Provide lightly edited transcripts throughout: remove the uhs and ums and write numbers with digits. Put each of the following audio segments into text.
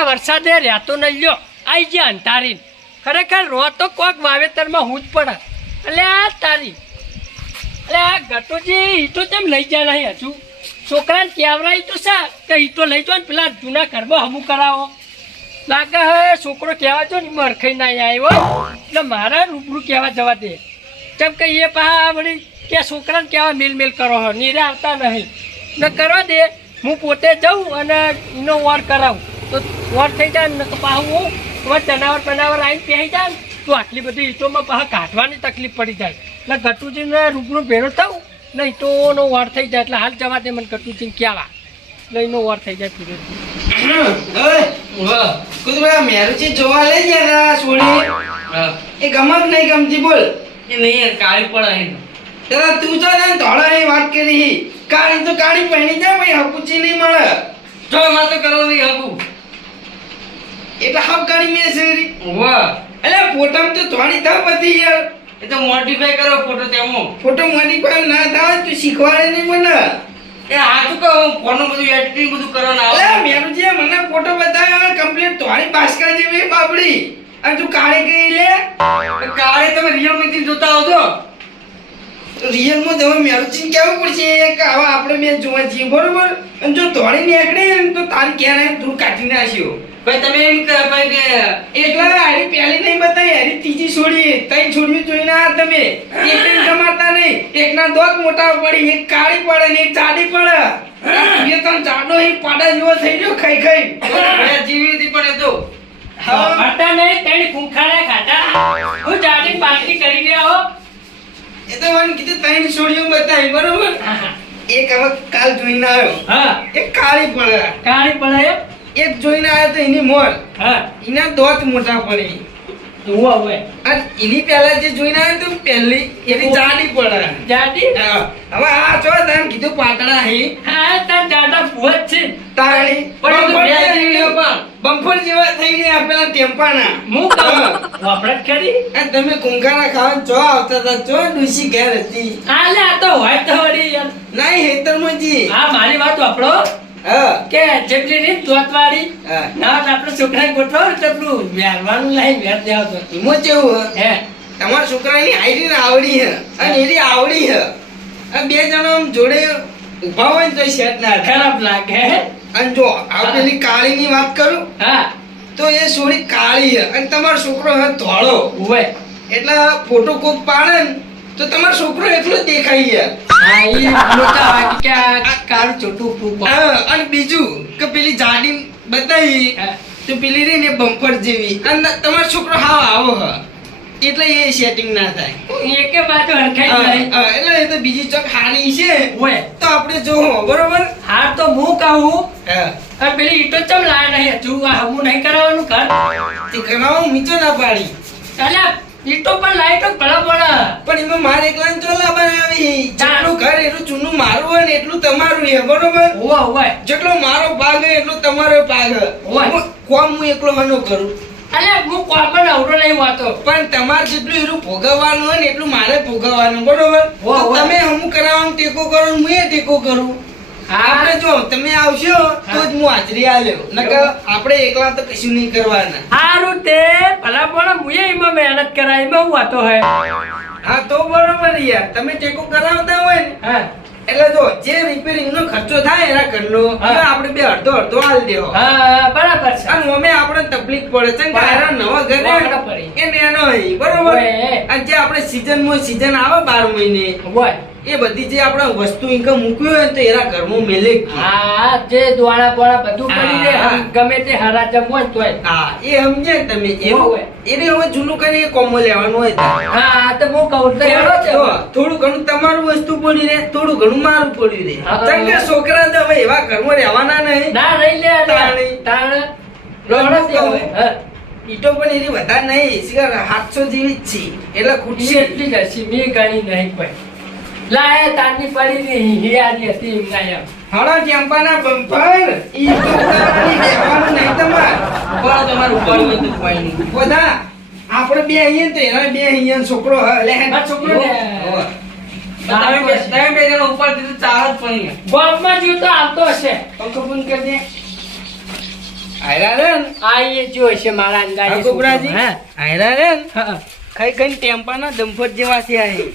આ વરસાદે રહેતો નહીં લ્યો આઈ ગયા અંધારી ખરેખર રો તો કોક વાવેતરમાં હું જ પડે એટલે આ તારી એટલે આ ગટુજી ઈટો કેમ લઈ જાય નહીં હજુ છોકરાને કહેવરાય તો સા કે ઈટો લઈ જાઓ ને પેલા જૂના ઘરમાં હમું કરાવો લાગે હવે છોકરો કહેવા જો ને મરખાઈ ના આવ્યો એટલે મારા રૂબરૂ કહેવા જવા દે કેમ કે એ પા વળી કે છોકરાને કહેવા મેલ કરો હો નીરે આવતા નહીં ને કરવા દે હું પોતે જાઉં અને એનો વાર કરાવું તો વાર થઈ જાય ને પાછું હું તમારે જનાવર બનાવર આવીને પહેરી જાય ને તો આટલી બધી ઈંટોમાં પાછા કાઢવાની તકલીફ પડી જાય એટલે ગટુજીને રૂબરૂ ભેળો થવું ને ઈંટોનો વાર થઈ જાય એટલે હાલ જવા દે મને ગટુજીને કહેવા એટલે એનો વાર થઈ જાય ફીરે મેરુચી જોવા લઈ ગયા છોડી એ ગમક નહીં ગમતી બોલ એ નહીં કાળી પડે તારા તું તો ને ધોળાની વાત કરી કાળી તો કાળી પહેણી જાય ભાઈ હકુચી નહીં મળે જો મારે તો કરવું નહીં હકું એટલે હક કાળી મેં શેરી વાહ એટલે ફોટામાં તો ધોળી થા બધી યાર એ તો મોડિફાઈ કરો ફોટો તેમાં ફોટો મોડિફાઈ ના થાય તું શીખવાડે નહીં મને એ હાથું કહું ફોનનું બધું એડિટિંગ બધું કરવાનું આવે અલે મેરુજી મને ફોટો બતાવ્યો કમ્પ્લીટ ધોળી બાસ્કા જેવી બાબડી અને તું કાળી ગઈ લે કાળે તમે રિયલ મીથી જોતા આવજો રિયલ માં તમે મેરુજી કેવું પડશે કે આવા આપણે બે જોવા છીએ બરોબર અને જો ધોળી નીકળે ને તો તારી ક્યારે તું કાઢી નાખ્યો ભાઈ તમે એમ કહે ભાઈ કે એકલા હારી પહેલી નહીં બતાવી હારી ત્રીજી છોડી ત્રણ છોડ્યું જોઈને આ તમે એક જમાતા નહીં એકના દોત મોટા પડી એક કાળી પડે ને એક જાડી પડે બે ત્રણ જાડો એ પાડા જેવો થઈ ગયો ખાઈ ખાઈ જીવી હતી પણ એ તો હતા નહીં તેની ખૂંખાડા ખાધા હું જાડી પાર્ટી કરી ગયા હો એ તો મને કીધું ત્રણ છોડીઓ બતાવી બરોબર એક હવે કાલ જોઈને આવ્યો હા એક કાળી પડે કાળી પડે એક જોઈને આવ્યો તો એની મોર હા એના દોત મોટા પડી હુઆ હોય અને એની પહેલા જે જોઈને આવ્યો તો પહેલી એની જાડી પડે જાડી હા. હવે આ છો તને કીધું પાટણા હી હા તાર જાડા ભૂત છે તાળી પણ એ તો બમ્ફર બે જેવી જેવી પણ. બમ્ફર જેવા થઈ ગયા પેલા ટેમ્પાના હું કહું વાપરત કરી અને તમે કુંકારા ખાવા ચો આવતા હતા ચો ડુસી ઘેર હતી આલે આ તો હોય તો વળી યાર નહીં હેતરમાંથી હા મારી વાત વાપરો હા કે જેટલી રીત દોતવાળી હા. ના તો આપણે છોકરાને ગોઠવો ને તો પેલું વેરવાનું લઈ વેર દેવો તો એમાં કેવું હે હે તમારા છોકરાની હાઈટ આવડી હે અને એની આવડી હે આ બે જણા આમ જોડે ઊભા હોય ને તો સેટ ના થાય ખરાબ લાગે હે અને જો આ પેલી કાળીની વાત કરું હા તો એ થોડી કાળી હે અને તમારો છોકરો હે ધોળો હોય એટલે ફોટો કોક પાડે ને તો તમારો છોકરો એટલો જ દેખાય યાર હા ઈ મોટા વાગે કે આ કાળ ચોટું ફૂક હા, અને બીજું કે પેલી જાડી બતાવી તો પેલી રહી ને બમ્પર જેવી અને તમારો છોકરો હાવ આવો હ એટલે એ સેટિંગ ના થાય એકે બાજુ હરખાઈ હા, નહીં હા, એટલે એ તો બીજી ચોક હારી છે હોય તો આપણે જોવો બરોબર હાર તો હું કહું હા અને પેલી ઈટો ચમ લાયા નહીં હજુ આ હમું નહીં કરાવવાનું ઘર તે કરાવો મીચો ના પાડી અલ્યા ઈટો પણ લાઈટો ભલા ભલા પણ એમાં મારે એકલા ચોલા બનાવી જેટલું ઘર એટલું ચૂનું મારું હોય ને એટલું તમારું છે બરોબર હોવા હોય જેટલો મારો ભાગ હોય એટલો તમારો ભાગ હોય. કોમ હું એકલો હનો કરું અલ્યા હું કોપર અવરો નહીં વાતો પણ તમારે જેટલું એનું ભોગવવાનું હોય ને એટલું મારે ભોગવવાનું બરોબર હો, તો હો. તમે હમું કરાવવાનું ટેકો કરો ને હું એ ટેકો કરું આપણે જો તમે આવશો તો જ હું હાજરી આલ્યો નકર આપણે એકલા તો કશું નહીં કરવાના હારું તે ભલા ભલા મુએ એમાં મહેનત કરાય એમાં હું વાતો હે હા તો બરોબર યાર તમે ટેકો કરાવતા હોય ને હા એટલે જો જે રિપેરિંગ નો ખર્ચો થાય એના ઘરનો હા. એ આપણે બે અડધો અડધો આલ દેવો હા બરાબર છે અને અમે આપણે તકલીફ પડે છે કે આરા નવા ઘરે વાગડા પડી. એ નેનો હઈ બરોબર ઓય. અને જે આપણે સીઝન આવે 12 મહિને હોય એ બધી જે આપણે વસ્તુ ઇન્કમ મૂક્યું હોય તો એના ઘરમાં મેલે જ. હા જે દ્વાળા બોળા બધું પડી રહે હા. ગમે તે હરાજમ હોય તોય હા એ સમજે ને તમે એવું હોય. એને હવે જૂનું કરી કોમો લેવાનું હોય તો. હા તો હું કહું તો હેડો છે જો, થોડું ઘણું તમારું વસ્તુ પડી રહે થોડું ઘણું મારું પડી રહે હા. કારણ કે છોકરા તો હવે એવા ઘરમાં રહેવાના નહીં ના રહી લે તાણી. તાણ રોડો તે હવે. હા. ઈટો પણ એની વધારે નહીં શિકાર 700 જેવી જ છે એટલે ઈ ખુરશી એટલી જ હશે મેં ગણી નહીં કોઈ લાય તારની પડી રહી હિયારી હતી એમ ના એમ હળો ચંપાના બંપર ઈ તો ઉતારવાની રહેવાનું નહીં તમાર પણ તમારું ઉપર હોય તો કોઈ નહીં બધા આપણે બે અહીંયા તો એના બે અહીંયા છોકરો હ લે આ છોકરો ને હોવે. તમે બે જણા ઉપર દીધું ચાર જ પડી ગોળમાં જીવ તો આવતો હશે પંખો બંધ કરી દે આયરા રે ને આ એ જો છે મારા અંદાજે હા, ગોબરાજી. હા આયરા રે ને હા ખાઈ ખાઈને ટેમ્પાના દંપત જેવા છે આ.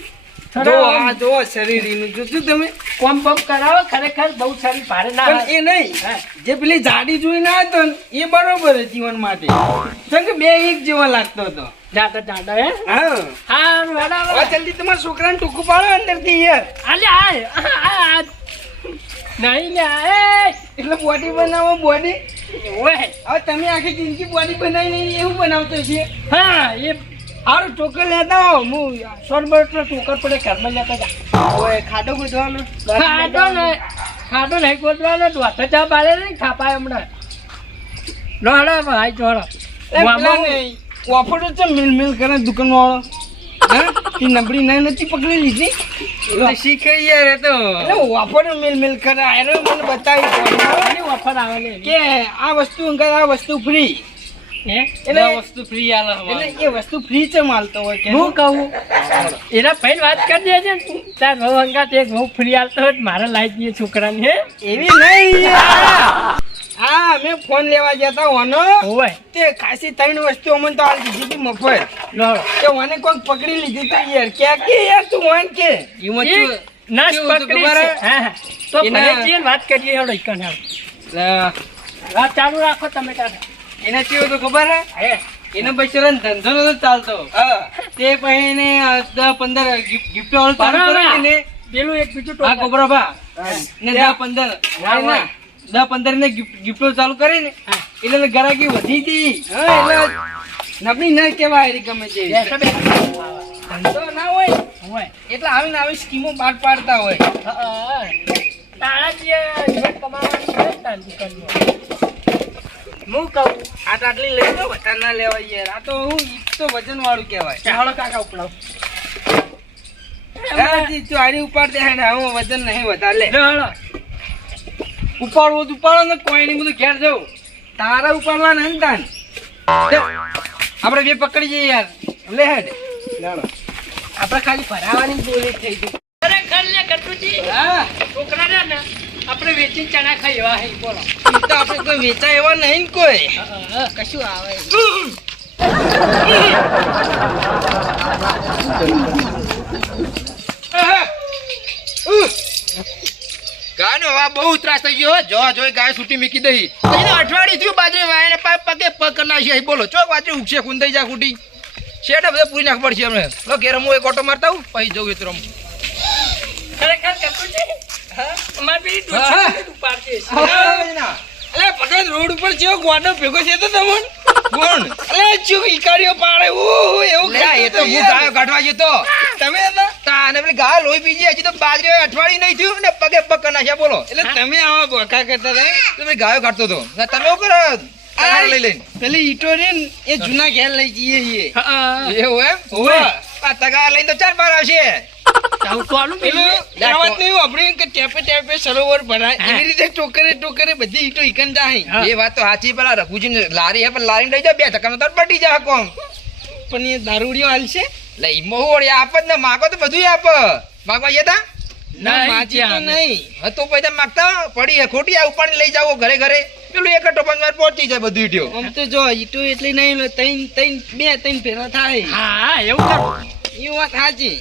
થોડા જો આમ- આ જો શરીર એનું જોજો તમે. કોમ બમ કરાવો ખરેખર બહુ સારી ભારે ના પણ હોય. એ નહીં હા. જે પેલી જાડી જોઈને આવ્યો હતો ને એ બરોબર છે જીવન માટે. કેમ કે બે એક જેવા લાગતો હતો. જાતો જાતો હે હા હા બરાબર હવે જલ્દી તમારા છોકરાને ટૂંકું પાડો અંદરથી યાર. અલે આ નહીં લે એ એટલે બોડી બનાવો બોડી. ઓય હવે તમે આખી જિંદગી બોડી બનાવી નહીં એવું બનાવતો છે. હા એ હારું ટોકર લેતા આવો હું સોનબરટનો ટોકર પડે ઘરમાં લેતા જા ઓય ખાડો ગોતવાનો. ખાડો નહીં ગોતવાનો દોઢ ચા બારે નહીં ખાપાય હમણાં લો હડો ભાઈ જોડો વાફરો છે મિલ મિલ કરે દુકાન વાળો. હા તી નબળી ના નથી પકડી લીધી. શીખે યાર એ તો એટલે વાફરો મિલ મિલ કરે આયરો મને બતાવી ઘણી ઓફર આવે ને કે આ વસ્તુ અંકલ આ વસ્તુ ફ્રી. હે એટલે વસ્તુ ફ્રી આલે હવા એટલે એ વસ્તુ ફ્રી છે માલતો હોય કે હું કહું એના ભાઈ વાત કરી દેજે ને તાર બહુ અંગાત એક બહુ ફ્રી આલતો હોય તો મારે લાવી દઈએ છોકરાને હે એવી નહીં. હા મેં ફોન લેવા જતા હોનો હોય તે ખાસી ત્રણ વસ્તુ અમને તો હાલ દીધી હતી મફત. લો કે મને કોઈક પકડી લીધી તો યાર ક્યાં કે યાર તું વાન કે એમાં એ શું નસ કેવું હતું પકડી ખબર છે. હે? હા હા. તો એના- ભલે જઈએ ને વાત કરીએ હેડો ઈકન હેડો. વાત ચાલુ રાખો તમે તારે એને કેવું તો ખબર હે હે એનો બૈરાનો ધંધો નતો ચાલતો હા તે પછી એને 10-15 ગિફ્ટ વાળું ચાલુ બરાબર. કર્યું ને પેલું એક બીજું હા ટોકર. ગોબરા ભા ને ત્યાં. 10-15 10-15 ને ગિફ્ટો ચાલુ કરી ને હા. એટલે ગરાકી વધી હતી. હા એટલે નબળી ના કહેવાય રી ગમે તે બેસો બે. ધંધો ના હોય હોય. એટલે આવીને આવી સ્કીમો બહાર પાડતા હોય. હા, હા. તારા જે જીવન કમાવાનું છે ને તારી દુકાનમાં. હું કહું આટ આટલી લઈ લો વધારે ના લેવાય યાર. આ તો હું ઈ તો વજન વાળું કહેવાય. ચાલો કાકા ઉપડાવ. હા, જી, તું આની ઉપાડ દે હેડ હું વજન નહીં વધારે લે. લો, હાલો. ઉપાડવો તો ઉપાડો ને કોઈ નહીં બધું ઘેર જવું તારા ઉપાડવાના ને તાન આપણે બે પકડી જઈએ યાર લે હેડ. આપણે ખાલી ભરાવાની જ બોલી થઈ ગઈ. ખરેખર લે ગટુજી. હા છોકરા રહ્યા ને આપણે વેચીને ચણા ખાઈ એવા હે બોલો. ઈ તો આપણે કોઈ વેચાય એવા નહીં ને કોઈ. હા, હા, કશું આવે ગાયનો હવા બહુ ત્રાસ થઈ ગયો હો. જોવા જોઈ ગાય છૂટી મૂકી દઈ એને અઠવાડિયું થયું બાજરી વાય પગે પગ કરી નાખી બોલો ચોક બાજરી ઉગશે ખૂંદાઈ જા ખૂટી શેઠ બધા પૂરી નાખ પડશે અમને લો ઘેર હું એક ઓટો મારતા આવું પછી જવું એ તરફ ખરેખર ગટુજી. અમારે પેલી હા. ડોસી ઉપાડતી હશે. અલે ભગત રોડ ઉપર જેવો ગોડો ભેગો છે તો તમન કોણ અલે ચૂક ઈકારીઓ પાડે એવું લે એ તો હું ગાયો કાઢવા જતો તમે હતા તાને પેલી ગાય લોહી પીજી હજી તો બાજરી વાય અઠવાડિયું નહીં થયું ને પગે પગ કરી નાખ્યા બોલો એટલે તમે આવા બોકા કરતા હતા તો પેલી ગાયો કાઢતો હતો ને તમે શું કરો તમારે લઈ લઈને પેલી ઈટો રે ને એ જૂના ઘેર લઈ જઈએ છીએ હા, હા. એવું એમ ઓવે આ તગા લઈને તો ચાર બાર આવશે આવું તો આનું પેલું પેલું. કહેવત નહીં વાપરી કે ટેપે ટેપે સરોવર ભરાય હા. એવી રીતે ટોકરે બધી ઈટો ઈકન જાય હા. એ વાત તો સાચી પેલા રઘુજી લારી હે પણ લારી લઈ જાવ બે ધક્કા તો પટી જાય કોમ પણ એ દારૂડિયો હાલશે એટલે ઈમો હોળી આપ જ ને માગો તો બધું આપ માગવા જતા ના નહીં, માજી તો ત્યાં નહીં તો પૈસા માગતા પડી હે ખોટી આ ઉપાડી લઈ જાઓ ઘરે ઘરે પેલું એક ટોપન માં પહોંચી જાય બધું ઈટ્યો આમ તો જો ઈટો એટલી નહીં લે ત્રણ ફેરા થાય હા એવું કરું. એ વાત સાચી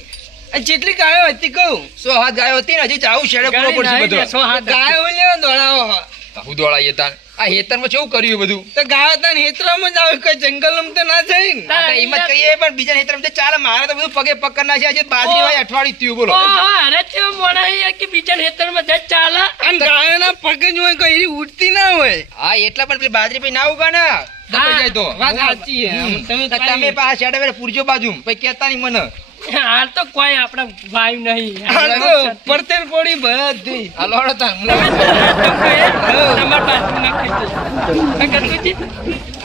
આ જેટલી ગાયો હતી કહું 100 હાથ ગાયો હતી ને હજી ચાવું શેડે પૂરો ગાડી પડશે નાઈ બધો બેસો હાથ ગાયો લેવા દોડાવો હું દોડાઈએ તાન આ હેતરમાં કેવું કર્યું બધું તો ગાયો તને હેતરામાં જ આવે કોઈ જંગલમાં તો ના જાય ને આ તો હિંમત કહીએ પણ બીજા હેતરમાં ચાલે મારે તો બધું પગે પગ કરી નાખ્યા છે બાજરી વાય અઠવાડિયું થયું બોલો ઓહો, અરે તે મોણા હે કે બીજા ખેતરમાં જજ ચાલે. અને ગાયોના પગ જ હોય કોઈ એરી ઉડતી ના હોય હા એટલા પણ પેલી બાજરી પછી ના ઉગા ને દબાઈ જાય તો વાત સાચી છે તમે તમે પાછા શેડે વેડે પૂરજો બાજુ પછી કહેતા નહીં મને હાલ તો કોઈ આપણે વાયુ નહીં. હાલ તો પડતર પડી બધી હાલો હળો તાન તમે તો રાત તો કહે, તમારી બાજુ નાખી દઈશ. આ ગટુજી,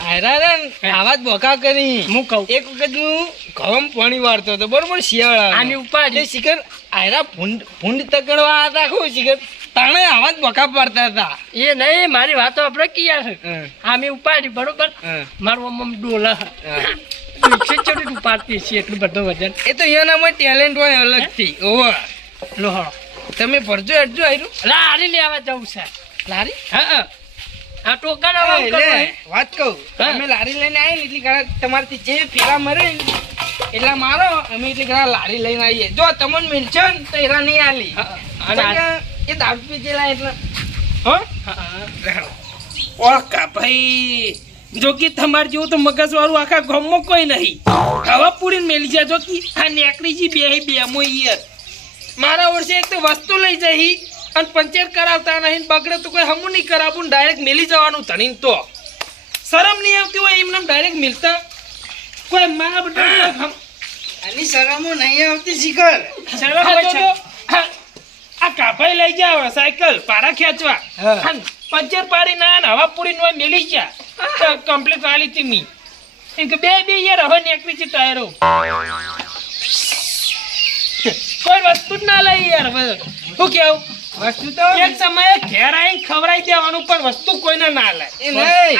હેરાન આવા જ બોકા કરી હું કહું એક વખત હું ઘઉં પાણી વાળતો હતો બરોબર શિયાળા આની ઉપાડી. એટલે શિખર આયરા ભૂંડ તકડવા હતા ખું શિખર તાણે આવા જ બોકા પાડતા હતા એ નહીં મારી વાતો આપણે કિયા છે. હમ. આમે ઉપાડી બરોબર હમ. મારું આમ ડોલા હા. ચડી ઉપાડતી છીએ એટલું બધું વજન. એ તો એનામાં ટેલેન્ટ હોય અલગથી ઓવા લોહો તમે ભરજો હેડજો આયરું લારી લેવા જવું છે. લારી હા હા. આ ટોકાનો આમ એટલે કરો. વાત કહું હા. અમે લારી લઈને આવીએ ને એટલી ઘણા તમારાથી જે ફેરા મરે ને એટલા મારો અમે એટલી ઘણા લારી લઈને આવીએ જો તમને મિલશે ને તો એરા નહીં આલી હા, હા, કારણ કે એ દારૂ પીધેલા એટલે હા હા. ઓકા ભાઈ જો કે તમાર જેવું તો મગજ વાળું આખા ગામમાં કોઈ નહીં હવા પૂરીને મેલી જાય જો કે આ નેકડી બે મો યાર મારા વર્ષે એક તો વસ્તુ લઈ જઈ અને પંચર કરાવતા નહીં બગડે તો કોઈ હમું નહીં કરાવું ડાયરેક્ટ મેલી જવાનું ધણીને તો શરમ નહીં આવતી હોય એમને ડાયરેક્ટ મિલતા કોઈ મારા બધા આની શરમો નહીં આવતી શિખર શરમ હોય છે આ કાભાઈ લઈ જાવ સાયકલ પારા ખેંચવા હા. અને પંચર પાડી ના હવા પૂરી નો મેલી ગયા કમ્પ્લીટ વાલી હતી મી એમ કે બે યાર હવે નીકળી છે ટાયરો કોઈ વસ્તુ જ ના લઈ યાર હવે શું કેવું વસ્તુ તો એક સમયે ઘેર આવીને ખવડાવી દેવાનું પણ વસ્તુ કોઈને ના લે એ નહીં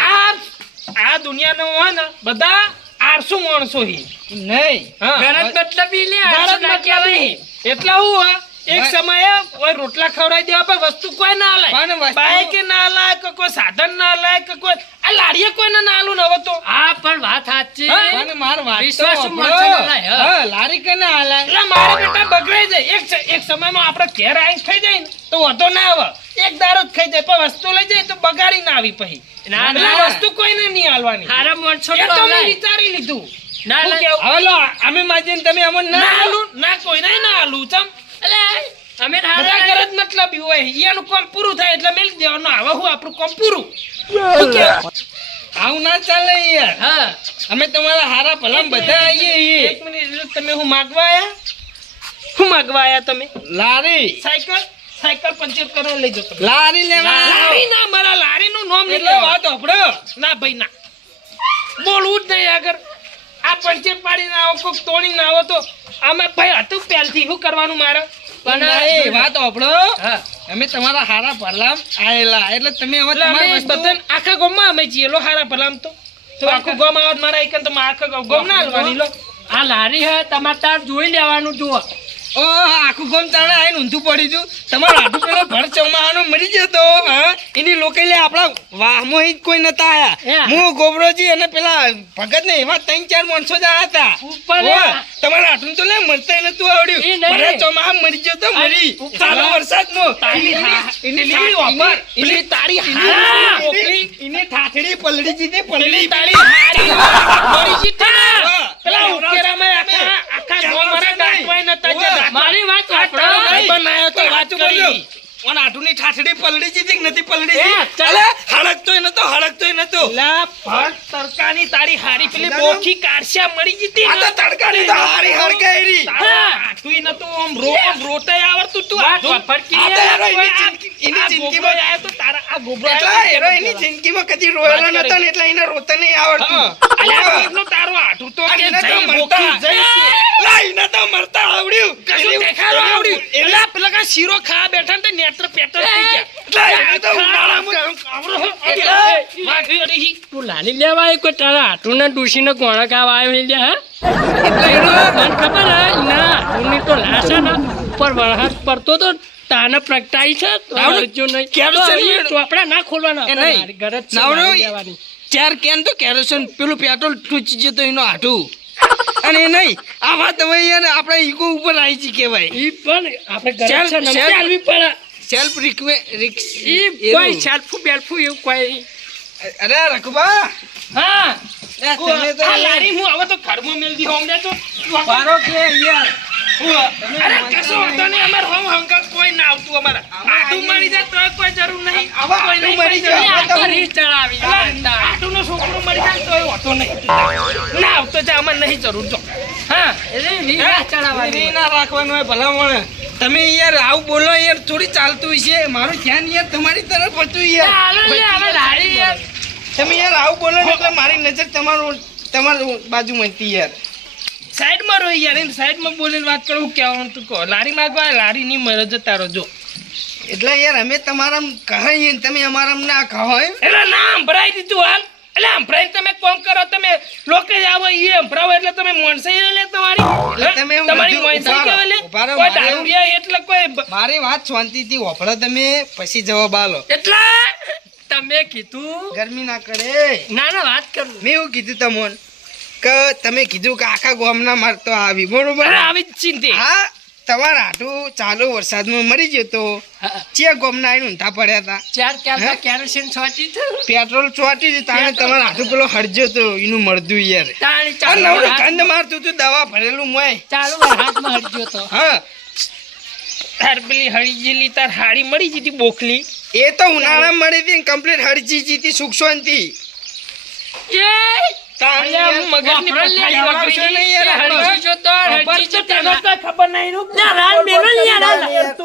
આ દુનિયાનો હોય ને બધા આરસુ માણસો હી નહીં હા. ગરજ મતલબી લે, ગરજ આળસુ ના કહેવાય. મતલબી. એટલે હું હોય એક સમયે કોઈ રોટલા ખવડાવી દેવા પણ વસ્તુ કોઈ ના પણ લાય વસ્તુ- બાઈકે ના લાય કે કોઈ સાધન ના લાય કે કોઈ આ લાડીએ કોઈને ના આલું ને હવે તો હા પણ વાત સાચી. હા? અને માર વાત તો વિશ્વાસ સાંભળો. માણસોને લાય, હા. હા, લારી કને હાલાય એટલે મારા બેટા બગડાઈ જાય એક સમયમાં આપણે ઘેર આવીને ખાઈ જાય ને તો વધો ના આવે એક દારો જ ખાઈ જાય પણ વસ્તુ લઈ જાય તો બગાડી ના આવી પછી ના, એટલે ના. વસ્તુ કોઈને નહીં આલવાની હારા માણસો એ તો તો મેં લાય. વિચારી લીધું ના, શું ના. કેવું? હવે લો અમે માજીને તમે અમને ના ના આલું ના કોઈને ના આલું ચમ અલે, અમે બધા હારા ઘર જ મતલબ હોય એનું કામ પૂરું થાય એટલે મેલી દેવાનું હવે હું આપણું કામ પૂરું શું કેવું? આવું ના ચાલે યાર હા અમે તમારા હારા ભલા બધા આવીએ છીએ. એક મિનિટ એટલે તમે હું માગવા આયા તમે લારી સાયકલ પંચર કરવા લઈ જતો લારી લેવા લારી ના મારા લારીનું નામ નહીં એટલે લેવા વાત સાંભળો. ના ભાઈ ના બોલવું જ નહીં આગળ આ પંચર પાડીને આવો કોક તોડીને આવો તો આમાં ભાઈ હતું પહેલથી શું કરવાનું મારે પણ એ વાત સાંભળો. હા અમે તમારા હારા ભલા આયેલા એટલે તમે હવે એટલે અમે તમારી વસ્તુ બધાને આખા ગામમાં અમે છીએ લો હારા ભલામ તો આખું ગામ આવત મારા એકન તો આખા ગામ ના હાલવાની લો આ લારી હે તમારે તાર જોઈ લેવાનું જુઓ. ઓહો, આખું ગામ તાણે આઈને ઊંધું પડી ગયું તમારો આટુ પેલો ભર ચમાહાનો મરી જતો હા એની લોકેલે આપણા વાહમાં ઈ જ કોઈ નતા આયા હે. હું ગોબરોજી અને પેલા ભગત ને એવા 3-4 માણસો જ આયા હતા ઉપર ઓહો, હે. તમારા આટું તો લે મરતા નતું ઈ આવડ્યું નહીં. ભરા ચોમાહા મરી ગયો તો મરી ઉપર. ચાલો વરસાદનો તારી પેલી વાપર પેલી તારી હા, પોકલી એની ઠાઠડી પલડી જીધી પેલી પલડી તારી હારી મરી જી હા. પેલા ઉકેરામાં આખા ગામ મારા દાટવાય નતા જે દાટવા. મારી વાત આ તારો સાંભળો. ભાઈબંધ આયો તો વાત કરી ઓન આટુની ઠાઠડી પલડી જીધી કે નથી પલડી એ, જીધી? ચાલ. અલે, હળગતોય નતો લા ભટ તડકાની તારી હારી પેલી બોખી કારસ્યા મરી જીતી આ તો તડકાની તો હારી હળગાયેલી. તુંય નતો આમ રોટાય આવડતું તું વાત વાપરતી આ તો હેરો એની આ જિંદગીમાં ગોબરો આયો તો તારા આ ગોબરો એટલા આયો હેરો તો એની જિંદગીમાં કદી રોયેલો નતો ને એટલે એને રોતા નહીં આવડતું. અલ્યા કોઈનો તારો આઠું તો કે એને તો જઈ મરતા. બોકી જઈ છે. લા, એને તો મરતા આવડ્યું. કશું એની- દેખાડો એની- આવડ્યું. એલા પેલા કા શીરો ખા બેઠા ને તે નેત્ર પેટર થઈ ગયા. લા, એને તો ઉનાળામાં વાઘરી અડી હી. તું લાલી લેવા આવ્યો કોઈ તારા હાટું ને ડૂસીને કોણ ખાવા આવ્યો છે, હા? એટલે એનો મને ખબર હે ના હાટુની તો લાશ હે ને ઉપર વરસાદ પડતો તો તાને પ્રગટાઈ છે તો નાવડું અડજો નહીં. કેરોસીન તો મેળો. ચોપડા ના ખોલવાના એ આપણે નહીં. મારી ઘરે જ છે, નાવડું લારી લેવાની. ચાર કેન તો કેરોસીન પેલું પેટ્રોલ ટૂચી જતો એનો હાટું અને એ નહીં આ વાત હવે યાર આપણે ઈગો ઉપર આવી જી કહેવાય ઈ પણ આપણે ઘરે ચાલ, છે ને ચાલ. ચાલવી પડે. સેલ્ફ રિક્સ ઈ કોઈ સેલ્ફું બેલ્ફું એવું કોઈ નહીં. અરે રઘુબા હા લે, તમે તો આ લારી હું હવે તો ઘરમાં મેલ દી હોમ દે તો પારો કે યાર અરે કશો વાંધો નહીં અમાર હોમ હંકર કોઈ ના આવતું અમારા આટું મરી જાય તો કોઈ જરૂર નહીં આવા કોઈ આટું નહીં મરી કોઈ જાય. જરૂર આ તો રીત ચડાવી. આટુનો છોકરો મરી જાય તોય હોતો નહીં ના આવતો છે અમારે નહીં જરૂર જો હા એટલે રીત ના ચડાવવાની. એરી ના રાખવાનું હોય ભલામણ તમે યાર આવું બોલો યાર થોડી ચાલતું છે મારું ધ્યાન યાર તમારી તરફ હતું યાર હાલો લે, હવે લારી યાર. તમે યાર આવું બોલો ને એટલે મારી નજર તમારું બાજુમાં હતી યાર સાઈડમાં રહી યાર એને સાઈડમાં બોલીને વાત કરું હું કહેવાનું તું કહો લારી માગવા લારી ની મરજ જતા રહો જો એટલે યાર અમે તમારા કહીએ ને તમે અમારા ના કહો એમ એટલે ના સંભળાઈ દીધું હાલ એટલે સંભળાઈને તમે કોમ કરો તમે લોકો આવો એ સંભળાવો એટલે તમે મોણસાઈ લે તમારી એટલે તમે હું તમારી બધું મોણસાઈ ઉભા રહો, કહેવાય લે ઉભા રહો, કોઈ મારે દારૂ રહ્યા એટલે કોઈ મારી વાત શાંતિથી વફળો તમે પછી જવાબ આલો એટલા તમે કીધું ગરમી ના કરે. ના ના વાત કરું મેં એવું કીધું તમને કે તમે કીધું કે આખા ગામના મારતો આવી બરોબર. અરે આવી જ ચિંતે હા તમારા હાટું ચાલુ વરસાદમાં મરી ગયો તો ચે ગામના આવીને ઊંધા પડ્યા હતા. 4 ક્યારના કેરોસીન છોટી છે પેટ્રોલ ચોટી છે તાણે તમારા હાટું પેલો હરજો તો એનું મળતું યાર. તાણી આ ચાલુ નવરું હાથ- ગંધ મારતું તું દવા ભરેલું મોય. ચાલુ હાથમાં હટજો તો હા તાર પેલી હળી જેલી તાર હાડી મળી જીતી બોખલી એ તો ઉનાળામાં મળી હતી કમ્પ્લીટ હરજી જીતી સુખ શાંતિ. એ તાણી અલ્યા, યાર, મગજની વાપરેલી પથારી હવા વગરી છે ને યાર, યાર, હરજી જોતો, હરજી તો જોતો. તને તો ખબર નહીં નું. ના, રાન મેલો ને યાર,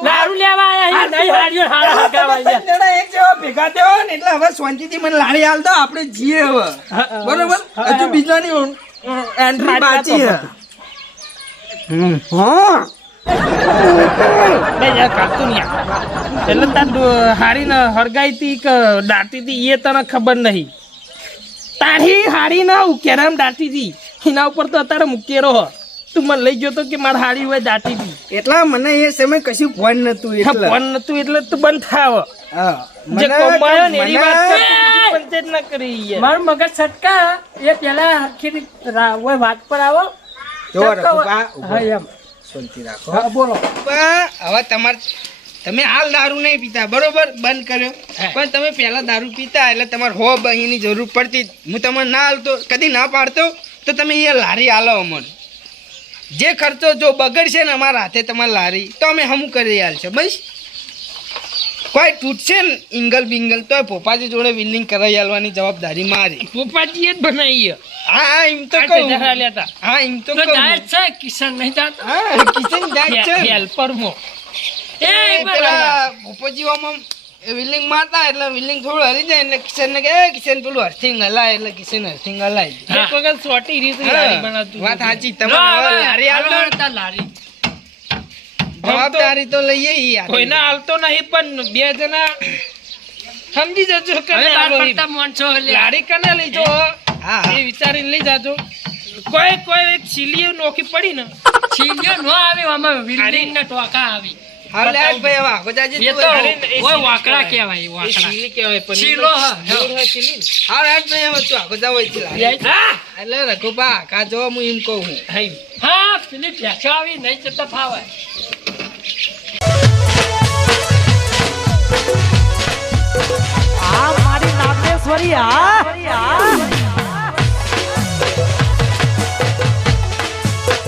દારૂ લેવા આયા છે, નહીં હાર્યો, હારા હગાવા યાર. જણા એક જેવા ભેગા થયા ને એટલે હવે શાંતિથી મને લાડી હાલ દો આપણે જીએ હવે બરોબર. હજુ બીજાની એન્ટ્રી બાકી છે. હા બે યાર કાઢતું નહીં આ. એટલે તાર હાડીને હરગાઈ તી કે દાટી તી એ તને ખબર નહીં. તારી હાડીને ઉકેરામ દાટી તી એના ઉપર તો અત્યારે મુકેરો હ. તું મને લઈ ગયો તો કે મારી હાડી હોય દાટી તી. એટલા મને એ સમય કશું ફોન નતું એટલે ફોન નતું એટલે તું બંધ થાવ. હા જે કમાયો ને એની વાત મને- કર, તું પંચાયત ના કરી યાર. મારું મગજ છટકા એ પેલા હરખી રીત હોય વાત પર આવો જો છટકા રઘુબા, હોય. હા એમ શાંતિ રાખો. હા બોલો હવે તમે હાલ દારૂ નહીં પીતા બરોબર બંધ કર્યો પણ તમે પહેલા દારૂ પીતા એટલે તમારે હો અહીંની જરૂર પડતી હું તમને ના હાલતો કદી ના પાડતો તો તમે એ લારી હાલો અમને જે ખર્ચો જો બગડશે ને અમારા હાથે તમારી લારી તો અમે હમું કરી હાલશે બસ કોઈ તૂટશે ને ઇંગલ બિંગલ તો પોપાજી જોડે વિલિંગ કરાવી હાલવાની જવાબદારી મારી. પોપાજીએ જ બનાવી હે. હા એમ તો આ કહું. જરા લેતા. હા એમ તો તો કહું. જાય જ છે કિશન નહીં જાતો હા કિશન જાય છે. હેલ્પર મો એ બરાબર. પેલા પોપોજીવામાં વિલિંગ મારતા એટલે વિલિંગ થોડું હરી જાય એટલે કિશન ને કે કિશન પેલું અર્થિંગ હલાય એટલે કિશન અર્થિંગ હલાય. એક વખત સોટી રીતે લારી બનાવતું. વાત સાચી લો, તમે હવે હવે લારી હાલો. હાલો તાર લારી. જવાબદારી તો લઈએ ઈ યાર. કોઈને હાલતો નહીં પણ બે જણા સમજી જજો કે હવે ના બાર હાલો એમ. પડતા માણસો એટલે લારી કને લઈ જો હા એ વિચારીને લઈ જાજો. કોઈ એક સિલીએ નોખી પડી ને છીલ્યો ન આવે આમાં બિલ્ડિંગ ના ટોકા આવી હાલ લે ભાઈ હવે આગો જાજે એ તું તો હવે. એ ઓય સીલી વાકડા કહેવાય. કહેવાય એ વાકડા સિલી કહેવાય પણ શીલો, હા. દૂર હોય સિલી ને. હાલ હેડ ભાઈ હવે તું આગો જાવ અહીંથી લારી. હા એટલે રઘુબા કા જો હું એમ કહું છું. હાઈ. હા પેલી ભેંસો આવી નહીં જતા ફાવે આ મારી નાગેશ્વરી આ